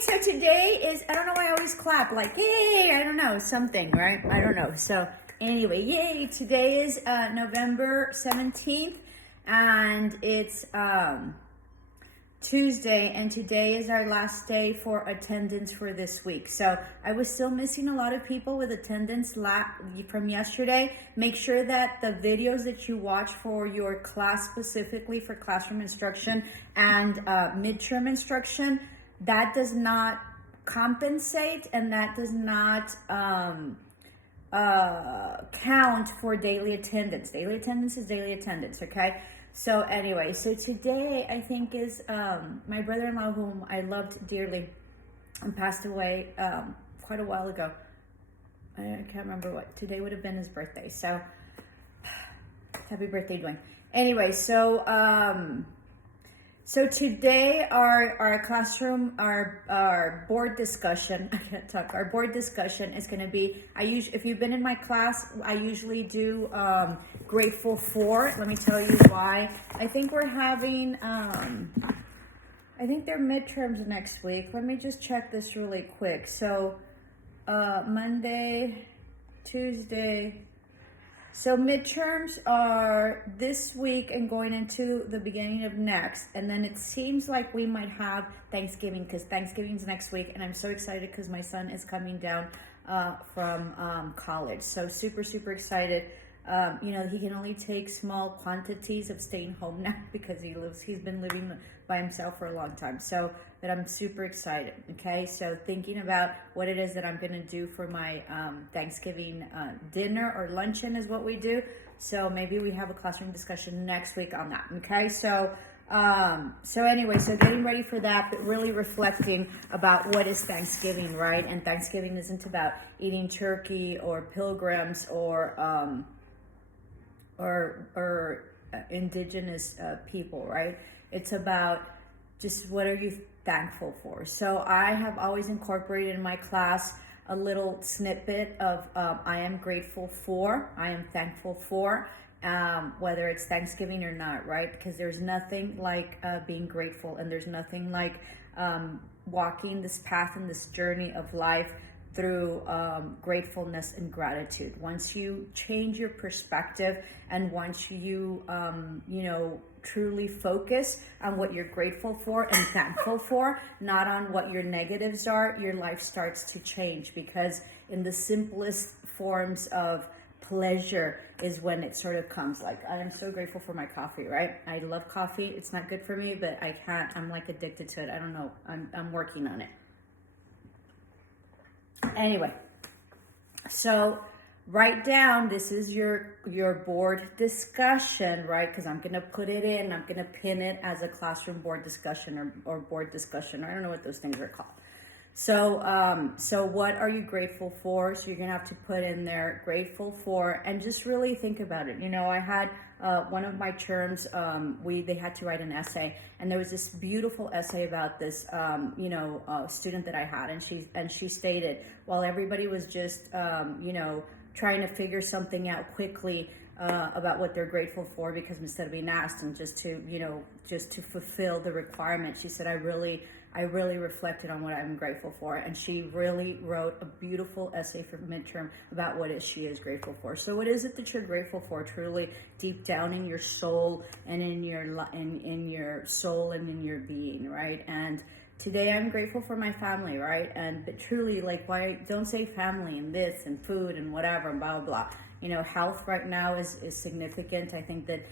So today is, I don't know why I always clap, like, yay, I don't know, something, right? I don't know. So anyway, yay, today is November 17th, and it's Tuesday, and today is our last day for attendance for this week. So I was still missing a lot of people with attendance from yesterday. Make sure that the videos that you watch for your class, specifically for classroom instruction and midterm instruction, that does not compensate and that does not count for daily attendance. Daily attendance is daily attendance, okay? So anyway, so today I think is my brother-in-law, whom I loved dearly, and passed away quite a while ago. I can't remember what. Today would have been his birthday. So happy birthday, Dwayne. Anyway, so today our classroom, our board discussion, I can't talk, our board discussion is going to be, if you've been in my class, I usually do Grateful For. Let me tell you why. I think we're having, I think they're midterms next week. Let me just check this really quick. So Monday, Tuesday. So midterms are this week and going into the beginning of next. And then it seems like we might have Thanksgiving, because Thanksgiving's next week. And I'm so excited because my son is coming down from college. So super, super excited. You know, he can only take small quantities of staying home now because he's been living by himself for a long time. So, but I'm super excited. Okay. So thinking about what it is that I'm going to do for my Thanksgiving dinner or luncheon is what we do. So maybe we have a classroom discussion next week on that. Okay. So anyway, so getting ready for that, but really reflecting about what is Thanksgiving, right? And Thanksgiving isn't about eating turkey or pilgrims or indigenous people, right? It's about just what are you thankful for. So I have always incorporated in my class a little snippet of I am grateful for, I am thankful for, whether it's Thanksgiving or not, right? Because there's nothing like being grateful, and there's nothing like walking this path and this journey of life through gratefulness and gratitude. Once you change your perspective, and once you truly focus on what you're grateful for and thankful for, not on what your negatives are, your life starts to change. Because in the simplest forms of pleasure is when it sort of comes. Like, I am so grateful for my coffee, right? I love coffee. It's not good for me, but I can't, I'm like addicted to it. I don't know. I'm working on it. Anyway, so write down, this is your board discussion, right? Because I'm going to put it in, I'm going to pin it as a classroom board discussion or board discussion. I don't know what those things are called. So what are you grateful for? So you're going to have to put in there grateful for, and just really think about it. You know, I had one of my terms, they had to write an essay, and there was this beautiful essay about this, student that I had, and she stated, while everybody was just, trying to figure something out quickly about what they're grateful for, because instead of being asked and just to fulfill the requirement, she said, I really reflected on what I'm grateful for. And she really wrote a beautiful essay for midterm about what she is grateful for. So what is it that you're grateful for, truly deep down in your soul and in your soul and in your being, right? And today I'm grateful for my family, right? But truly, like, why don't say family and this and food and whatever and blah, blah, blah. You know, health right now is significant. I think that,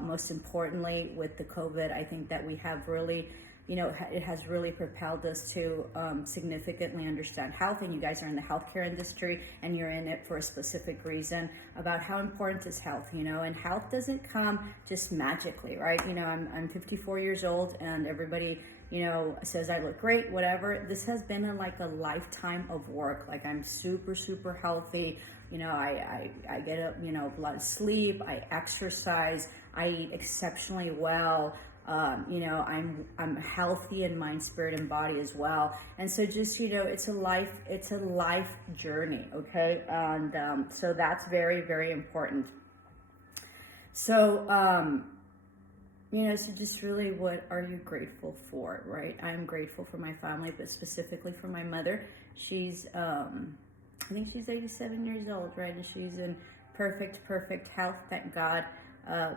most importantly with the COVID, I think that we have really, it has really propelled us to significantly understand health. And you guys are in the healthcare industry, and you're in it for a specific reason, about how important is health, and health doesn't come just magically, right? I'm 54 years old, and everybody, says I look great, whatever. This has been a lifetime of work. Like, I'm super, super healthy. I get a, lot of sleep, I exercise, I eat exceptionally well. I'm healthy in mind, spirit, and body as well. And so just, it's a life journey. Okay. And, so that's very, very important. So, So just really, what are you grateful for, right? I'm grateful for my family, but specifically for my mother. She's, I think she's 87 years old, right? And she's in perfect health, thank God.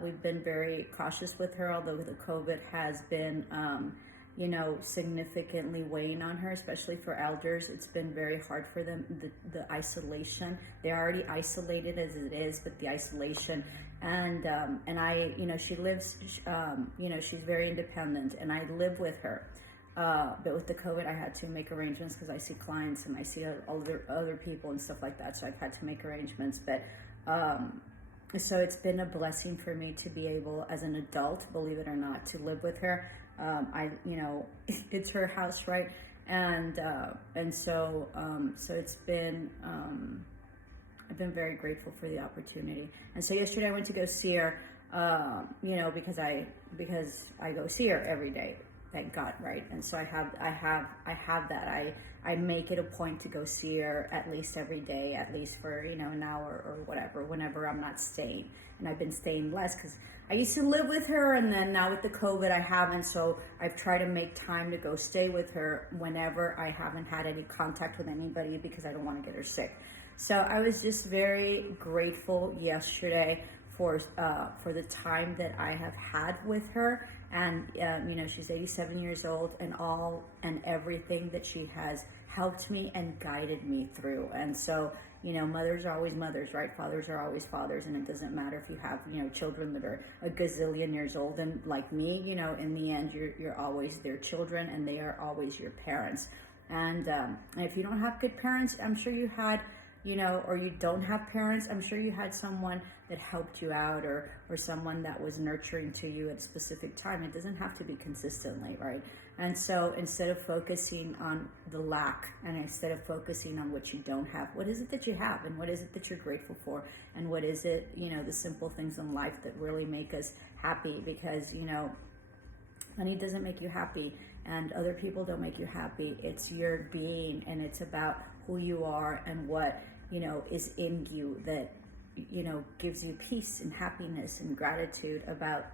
We've been very cautious with her, although the COVID has been, significantly weighing on her, especially for elders. It's been very hard for them, the isolation. They're already isolated as it is, but the isolation. And I, she lives, she's very independent, and I live with her. But with the COVID, I had to make arrangements because I see clients and I see other people and stuff like that. So I've had to make arrangements. But so it's been a blessing for me to be able, as an adult, believe it or not, to live with her. It's her house, right? So it's been, I've been very grateful for the opportunity. And so yesterday I went to go see her, because I go see her every day, thank God, right? And so I have that. I make it a point to go see her at least every day, at least for, an hour or whatever, whenever I'm not staying. And I've been staying less because I used to live with her, and then now with the COVID I haven't, so I've tried to make time to go stay with her whenever I haven't had any contact with anybody because I don't want to get her sick. So I was just very grateful yesterday for the time that I have had with her. And, she's 87 years old, and everything that she has helped me and guided me through. And so, mothers are always mothers, right? Fathers are always fathers. And it doesn't matter if you have, children that are a gazillion years old. And like me, in the end, you're always their children, and they are always your parents. And if you don't have good parents, I'm sure you had, or you don't have parents, I'm sure you had someone that helped you out, or someone that was nurturing to you at a specific time. It doesn't have to be consistently, right? And so instead of focusing on the lack, and instead of focusing on what you don't have, what is it that you have, and what is it that you're grateful for, and what is it, the simple things in life that really make us happy? Because, money doesn't make you happy, and other people don't make you happy. It's your being, and it's about who you are and what, is in you that, gives you peace and happiness and gratitude about,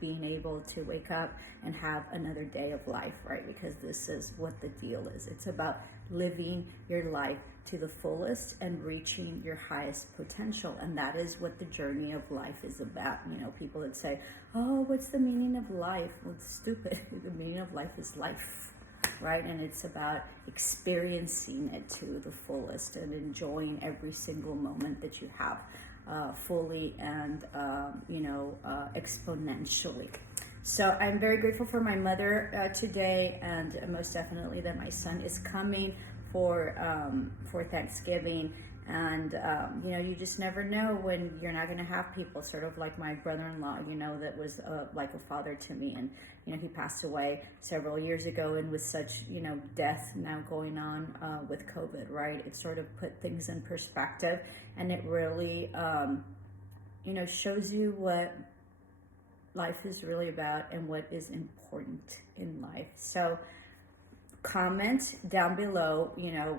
being able to wake up and have another day of life, right? Because this is what the deal is. It's about living your life to the fullest and reaching your highest potential. And that is what the journey of life is about. People that say, oh, what's the meaning of life? Well, it's stupid. The meaning of life is life, right? And it's about experiencing it to the fullest and enjoying every single moment that you have fully and, exponentially. So I'm very grateful for my mother today, and most definitely that my son is coming for Thanksgiving. And, you just never know when you're not going to have people, sort of like my brother-in-law, that was like a father to me. And, he passed away several years ago, and with such, death now going on with COVID, right? It sort of put things in perspective, and it really, shows you what life is really about and what is important in life. So comment down below,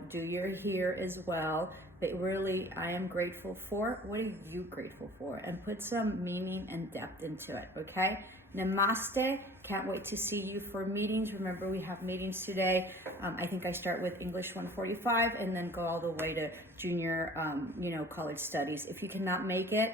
do your here as well. But really, I am grateful for. What are you grateful for? And put some meaning and depth into it, okay? Namaste. Can't wait to see you for meetings. Remember, we have meetings today. I think I start with English 145 and then go all the way to junior, college studies. If you cannot make it,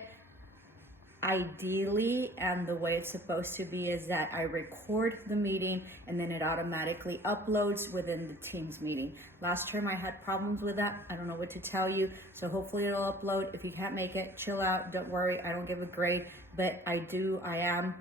ideally, and the way it's supposed to be, is that I record the meeting and then it automatically uploads within the Teams meeting. Last term I had problems with that. I don't know what to tell you, so hopefully it'll upload. If you can't make it, chill out, don't worry, I don't give a grade, but I am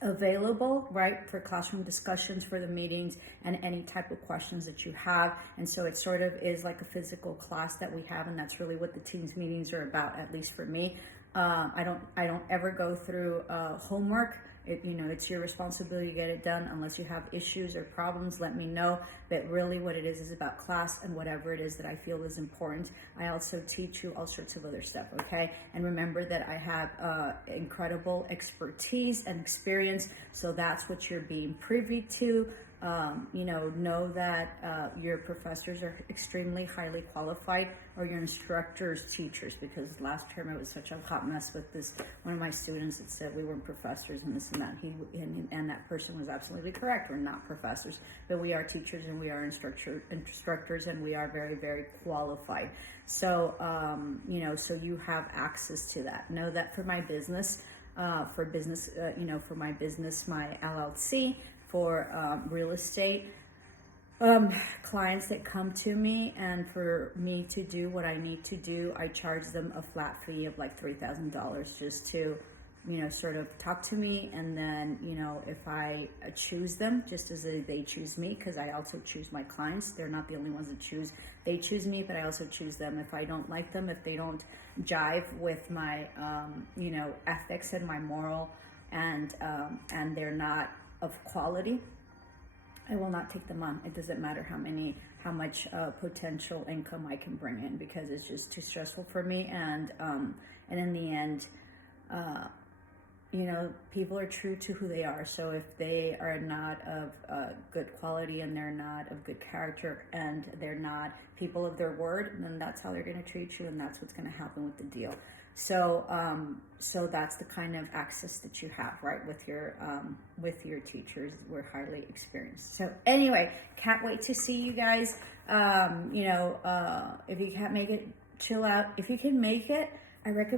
available, right, for classroom discussions for the meetings and any type of questions that you have. And so it sort of is like a physical class that we have, and that's really what the Teams meetings are about, at least for me. I don't ever go through homework. It's your responsibility to get it done. Unless you have issues or problems, let me know. But really what it is about class and whatever it is that I feel is important. I also teach you all sorts of other stuff, okay? And remember that I have incredible expertise and experience, so that's what you're being privy to. know that your professors are extremely highly qualified, or your instructors, teachers, because last term it was such a hot mess with this. One of my students that said we weren't professors and this and that. And that person was absolutely correct. We're not professors, but we are teachers and we are instructors, and we are very, very qualified. So, so you have access to that. Know that for my business, for my business, my LLC, for real estate clients that come to me, and for me to do what I need to do, I charge them a flat fee of like $3,000 just to, sort of talk to me. And then, if I choose them, just as they choose me, because I also choose my clients. They're not the only ones that choose. They choose me, but I also choose them. If I don't like them, if they don't jive with my, ethics and my moral, and they're not of quality, I will not take them on. It doesn't matter how much potential income I can bring in, because it's just too stressful for me. And in the end, people are true to who they are. So if they are not of good quality, and they're not of good character, and they're not people of their word, then that's how they're going to treat you, and that's what's going to happen with the deal. So that's the kind of access that you have, right, with your teachers. We're highly experienced. So anyway, can't wait to see you guys. If you can't make it, chill out. If you can make it, I recommend